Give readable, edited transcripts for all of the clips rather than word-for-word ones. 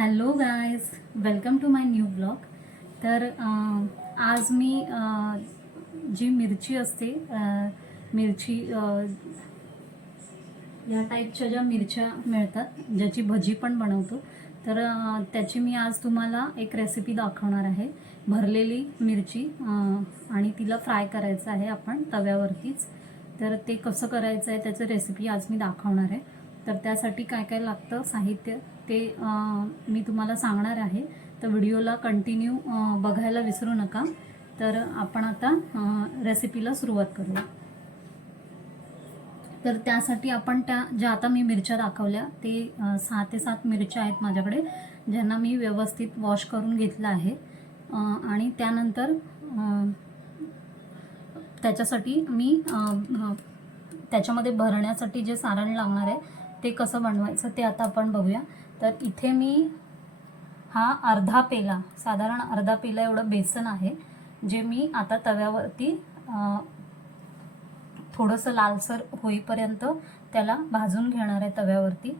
Hello guys, welcome to my new blog. तर आज मी जी मिरची असते, मिरची या टाईपच्या ज्या मिरच्या मिळतात ज्याची भजी पण बनवतो, तर त्याची मी आज तुम्हाला एक रेसिपी दाखवणार आहे. भरलेली मिरची आणि तिला फ्राय करायचं आहे आपण तव्यावरतीच. तर ते कसं करायचं आहे त्याचं रेसिपी आज मी दाखवणार आहे. तर त्यासाठी काय काय लागतं साहित्य ते मी तुम्हाला सांगणार आहे. तर व्हिडिओला कंटिन्यू बघायला विसरू नका. तर आपण आता रेसिपीला सुरुवात करूया. तर त्यासाठी आपण त्या ज्या आता मी मिरच्या दाखवल्या ते 6 ते 7 मिरच्या आहेत माझ्याकडे, ज्यांना मी व्यवस्थित वॉश करून घेतलं आहे. आणि त्यानंतर त्याच्यासाठी मी त्याच्यामध्ये भरण्यासाठी जे सारण लागणार आहे ते कसं बनवायचं ते आता आपण बघूया. तर इथे मी हा साधारण अर्धा पेला एवढं बेसन आहे, जे मी आता तव्यावरती थोडंसं लालसर होईपर्यंत त्याला भाजून घेणार आहे तव्यावरती.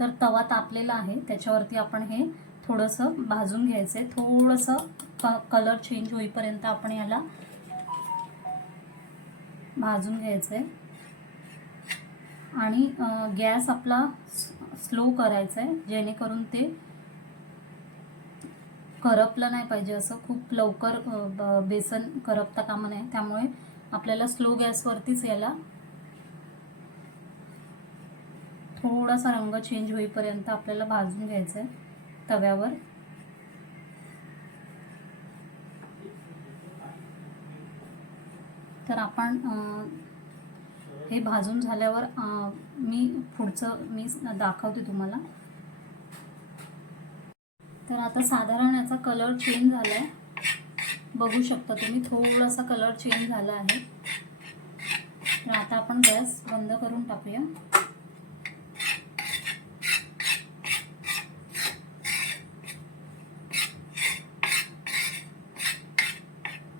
तर तवा तापलेला आहे, त्याच्यावरती आपण हे थोडंसं भाजून घ्यायचं आहे. थोडंसं कलर चेंज होईपर्यंत आपण याला भाजून घ्यायचं आहे. आणि गॅस आपला स्लो करायचा आहे, जेणेकरून ते करपलं नाही पाहिजे. असं खूप लवकर बेसन करपता कामा नये, त्यामुळे आपल्याला स्लो गॅसवरतीच याला थोडासा रंग चेंज होईपर्यंत आपल्याला भाजून घ्यायचं आहे तव्यावर. तर आपण हे भाजून झाल्यावर मी दाखवते तुम्हाला. तर आता साधारण याचा कलर चेंज झाला आहे, बघू शकता तुम्ही. थोडासा कलर चेंज झाला आहे. तर आता आपण गॅस बंद करून टाकूया.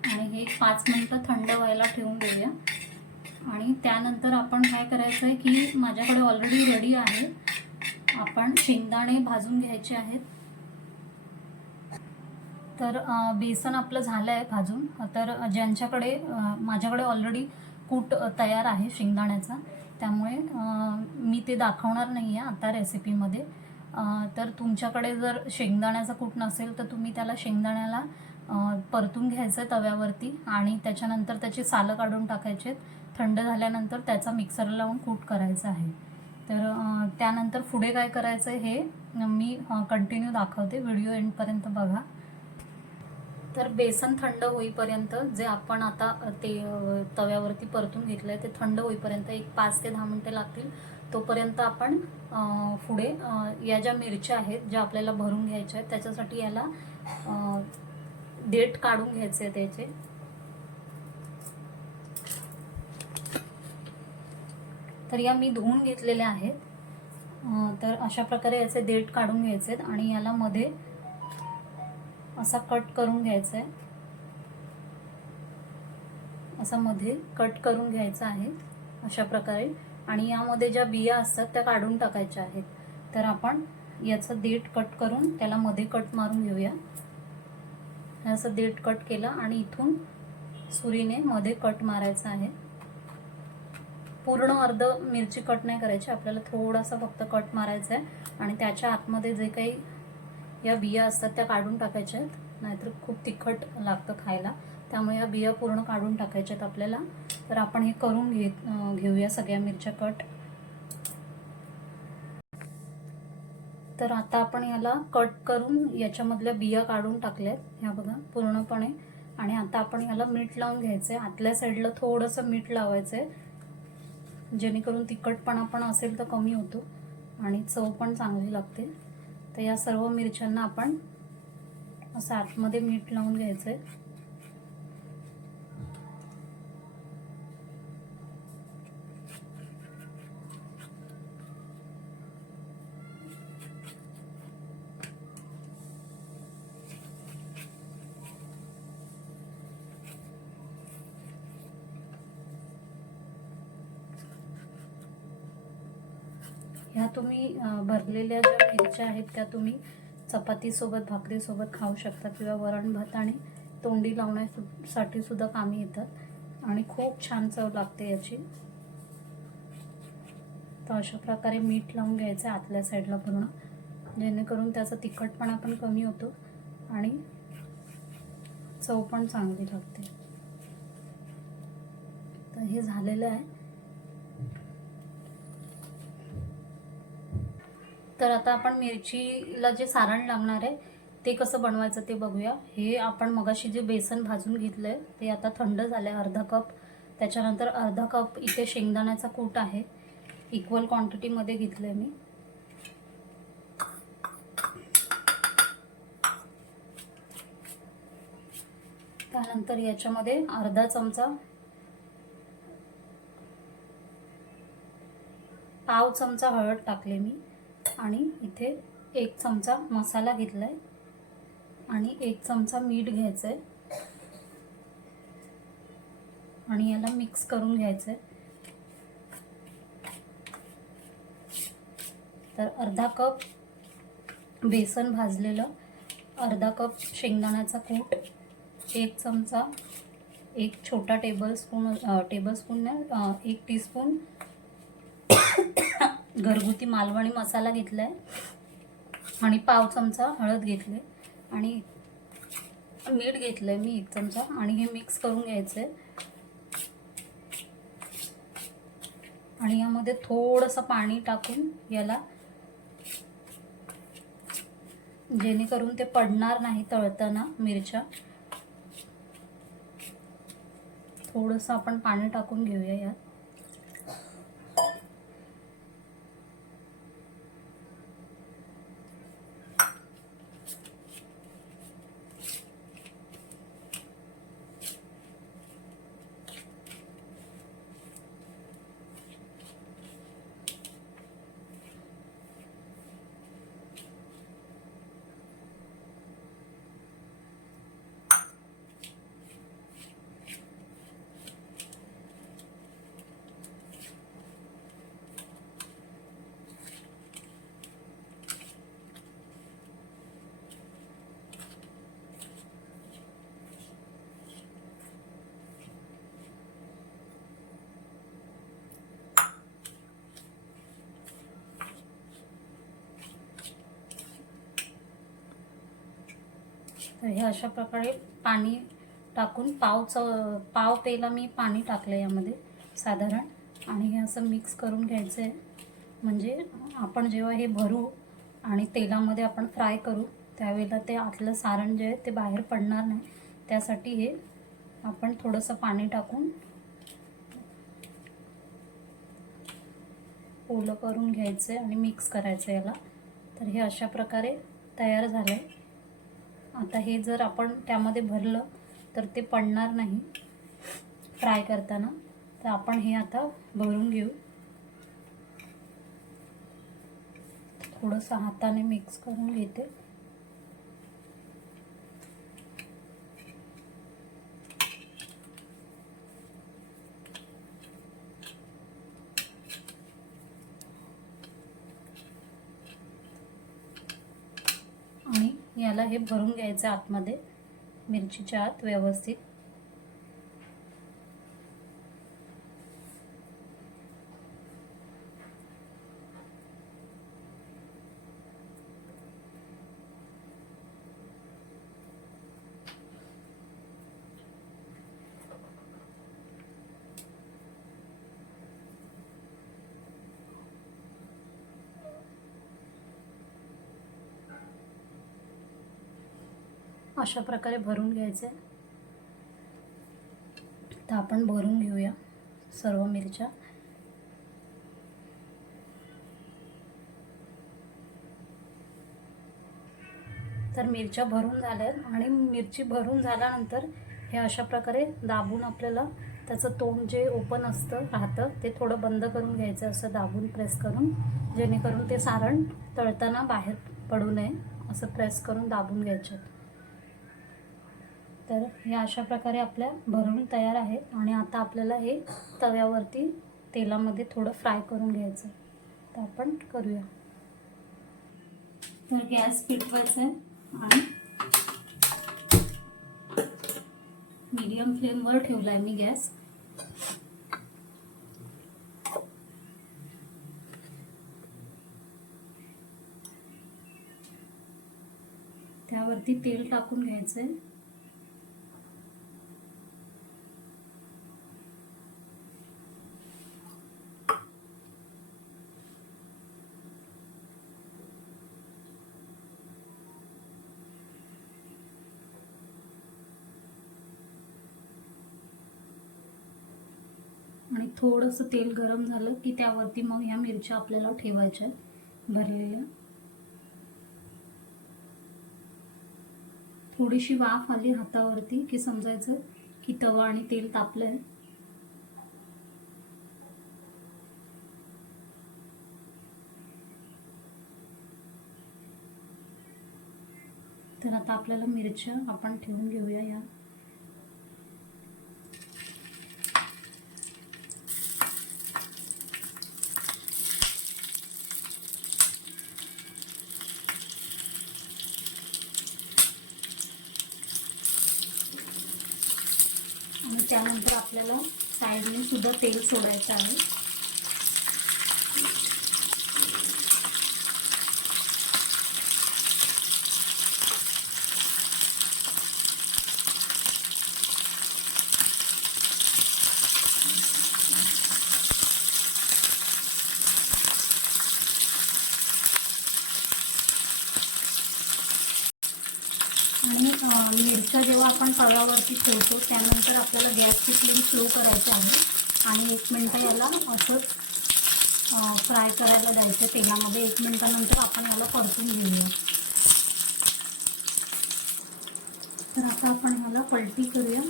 आणि हे 5 मिनिटं थंड व्हायला ठेवून देऊया. आणि त्यानंतर आपण काय करायचं आहे की माझ्याकडे ऑलरेडी रेडी आहे. आपण शेंगदाणे भाजून घ्यायचे आहेत. तर बेसन आपलं झालं आहे भाजून. तर ज्यांच्याकडे माझ्याकडे ऑलरेडी कूट तयार आहे शेंगदाण्याचा, त्यामुळे मी ते दाखवणार नाही आहे आता रेसिपीमध्ये. तर तुमच्याकडे जर शेंगदाण्याचा कूट नसेल तर तुम्ही त्याला शेंगदाण्याला परतून घ्यायचं आहे तव्यावरती आणि त्याच्यानंतर त्याची सालं काढून टाकायचे. थंड झाल्यानंतर त्याचा मिक्सरला लावून कूट करायचा आहे. तर त्यानंतर पुढे काय करायचं आहे हे मी कंटिन्यू दाखवते, व्हिडिओ एंडपर्यंत बघा. तर बेसन थंड होईपर्यंत जे आपण आता ते तव्यावरती परतून घेतलं आहे ते थंड होईपर्यंत एक 5 ते 10 मिनटं लागतील. तोपर्यंत आपण पुढे या ज्या मिरच्या आहेत ज्या आपल्याला भरून घ्यायच्या आहेत त्याच्यासाठी याला देठ काढून घ्यायचे त्याचे. तर या मी धुवून घेतलेल्या आहेत. तर अशा प्रकारे याचे देठ काढून घ्यायचे आहेत आणि याला मध्ये असा कट करून घ्यायचा आहे. असा मध्ये कट करून घ्यायचा आहे अशा प्रकारे. आणि यामध्ये ज्या बिया असतात त्या काढून टाकायच्या आहेत. तर आपण याचं देठ कट करून त्याला मध्ये कट मारून घेऊया. असं देठ कट केलं आणि इथून सुरीने मध्ये कट मारायचा आहे. पूर्ण अर्ध मिरची कट नाही करायची, आपल्याला थोडासा फक्त कट मारायचा आहे. आणि त्याच्या आतमध्ये जे काही या बिया असतात त्या काढून टाकायच्या आहेत, नाहीतर खूप तिखट लागतं खायला. त्यामुळे या बिया पूर्ण काढून टाकायच्या आहेत आपल्याला. तर आपण हे करून घेऊया सगळ्या मिरच्या कट. तर आता आपण याला कट करून याच्यामधल्या बिया काढून टाकल्यात ह्या बघा पूर्णपणे. आणि आता आपण याला मीठ लावून घ्यायचं आहे. आतल्या साईडला थोडंसं मीठ लावायचं आहे, जेणेकरून तिखटपणा पण असेल तर कमी होतो आणि चव पण चांगली लागते. तर या सर्व मिरच्यांना आपण असं आतमध्ये मीठ लावून घ्यायचं आहे. ह्या तुम्ही भरलेल्या ज्या मिरच्या आहेत त्या तुम्ही चपातीसोबत भाकरीसोबत खाऊ शकता किंवा वरण भात आणि तोंडी लावण्यासाठी सुद्धा कामी येतात आणि खूप छान चव लागते याची. तर अशा प्रकारे मीठ लावून घ्यायचं आतल्या साईडला पूर्ण, जेणेकरून त्याचा तिखटपणा पण कमी होतो आणि चव पण चांगली लागते. तर हे झालेलं आहे. तर आता आपण मिरचीला जे सारण लागणार आहे ते कसं बनवायचं ते बघूया. हे आपण मगाशी जे बेसन भाजून घेतलंय ते आता थंड झालंय, अर्धा कप. त्याच्यानंतर अर्धा कप इथे शेंगदाण्याचा कूट आहे, इक्वल क्वांटिटीमध्ये घेतलंय मी. त्यानंतर याच्यामध्ये अर्धा चमचा, पाव चमचा हळद टाकले मी आणि इथे 1 चमचा मसाला घेतलाय आणि 1 चमचा मीठ घ्यायचंय आणि याला मिक्स करून घ्यायचंय. तर अर्धा कप बेसन भाजलेलं, अर्धा कप शेंगदाण्याचा कूट, 1 चमचा, 1 छोटा टेबलस्पून 1 टीस्पून घरगुती मालवणी मसाला घेतलाय आणि पाव चमचा हळद घेतले आणि मीठ घेतलंय मी 1 चमचा आणि हे मिक्स करून घ्यायचंय. आणि यामध्ये थोडंसं पाणी टाकून याला, जेणेकरून ते पडणार नाही तळताना मिरच्या, थोडंसं आपण पाणी टाकून घेऊया यात. तर हे अशा प्रकारे पाणी टाकून पाव पेला मी पाणी टाकलं यामध्ये साधारण, आणि हे असं मिक्स करून घ्यायचं आहे. म्हणजे आपण जेव्हा हे भरू आणि तेलामध्ये आपण फ्राय करू त्यावेळेला ते आतलं सारण जे आहे ते बाहेर पडणार नाही, त्यासाठी हे आपण थोडंसं पाणी टाकून ओलं करून घ्यायचं आहे आणि मिक्स करायचं याला. तर हे अशा प्रकारे तयार झालं आहे. आता हे जर आपण त्यामध्ये भरलं तर ते पडणार नाही फ्राय करताना. तर आपण हे आता भरून घेऊ. थोडंसं हाताने मिक्स करून घेते. आणि याला हे भरून घ्यायचं आतमध्ये मिरचीच्या आत व्यवस्थित. अशा प्रकारे भरून घ्यायचे. तर आपण भरून घेऊया सर्व मिरच्या. तर मिरच्या भरून झाल्यात आणि मिरची भरून झाल्यानंतर हे अशा प्रकारे दाबून आपल्याला त्याचं तोंड जे ओपन राहतं ते थोडं बंद करून घ्यायचं, असं दाबून प्रेस करून, जेणेकरून ते सारण तळताना बाहेर पडू नये असं प्रेस करून दाबून घ्यायचं. तर हे अशा प्रकारे आपल्या भरून तयार आहे आणि आता आपल्याला हे तव्यावरती तेलामध्ये थोडं फ्राय करून घ्यायचं. तर आपण करूया. तर गॅस पेटवायचा आहे आणि मीडियम फ्लेमवर ठेवला आहे मी गॅस. त्यावरती तेल टाकून घ्यायचं आहे. आणि थोडंसं तेल गरम झालं की त्यावरती मग ह्या मिरच्या आपल्याला ठेवायच्या भरलेल्या. थोडीशी वाफ आली हातावरती की समजायचं की तवा आणि तेल तापलंय. तर आता आपल्याला मिरच्या आपण ठेवून घेऊया या. आणि त्यानंतर आपल्याला साईडने सुद्धा तेल सोडायचं आहे. आणि मिरच्या जेव्हा आपण तव्यावरती ठेवतो त्यानंतर आपल्याला गॅसची फ्लेम स्लो करायची आहे आणि 1 मिनटं याला असंच फ्राय करायला द्यायचं तेलामध्ये. 1 मिनटानंतर आपण याला परतून घेऊया. तर आता आपण ह्याला पलटी करूया.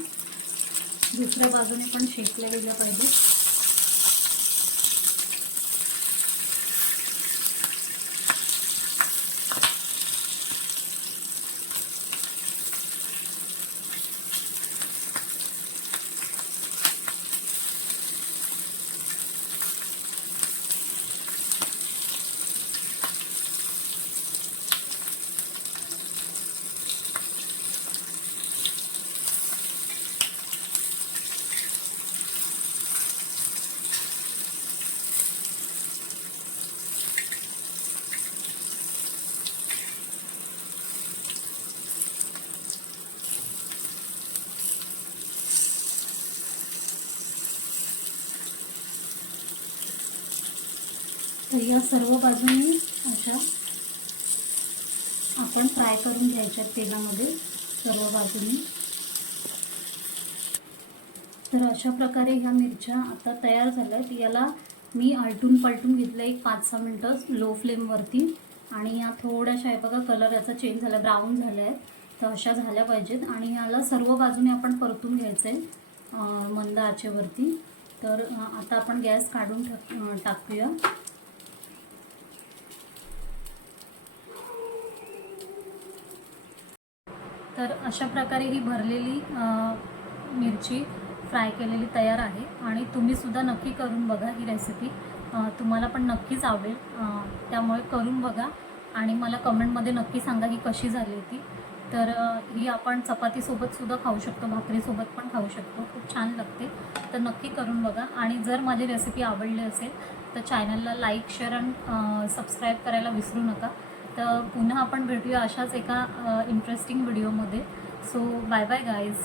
दुसऱ्या बाजूने पण शेकल्या गेल्या पाहिजे. तर या सर्व बाजूंनी अशा आपण फ्राय करून घ्यायच्या तेलामध्ये सर्व बाजूंनी. तर अशा प्रकारे ह्या मिरच्या आता तयार झाल्या आहेत. याला मी आलटून पलटून घेतलं 1-5-6 मिनटं लो फ्लेमवरती. आणि या थोड्याशा आहे बघा कलर याचा चेंज झाला, ब्राऊन झाल्या आहेत. तर अशा झाल्या पाहिजेत आणि याला सर्व बाजूने आपण परतून घ्यायचं आहे मंद आचेवरती. तर आता आपण गॅस काढून टाकूया. तर अशा प्रकारे ही भरलेली मिरची फ्राय केलेली तयार आहे. आणि तुम्हीसुद्धा नक्की करून बघा ही रेसिपी. तुम्हाला पण नक्कीच आवडेल. त्यामुळे करून बघा आणि मला कमेंटमध्ये नक्की सांगा ही कशी झाली ती. तर ही आपण चपातीसोबतसुद्धा खाऊ शकतो, भाकरीसोबत पण खाऊ शकतो. खूप छान लागते. तर नक्की करून बघा. आणि जर माझी रेसिपी आवडली असेल तर चॅनलला लाईक, शेअर आणि सबस्क्राईब करायला विसरू नका. तर पुन्हा आपण भेटूया अशाच एका इंटरेस्टिंग व्हिडिओमध्ये. So bye bye guys.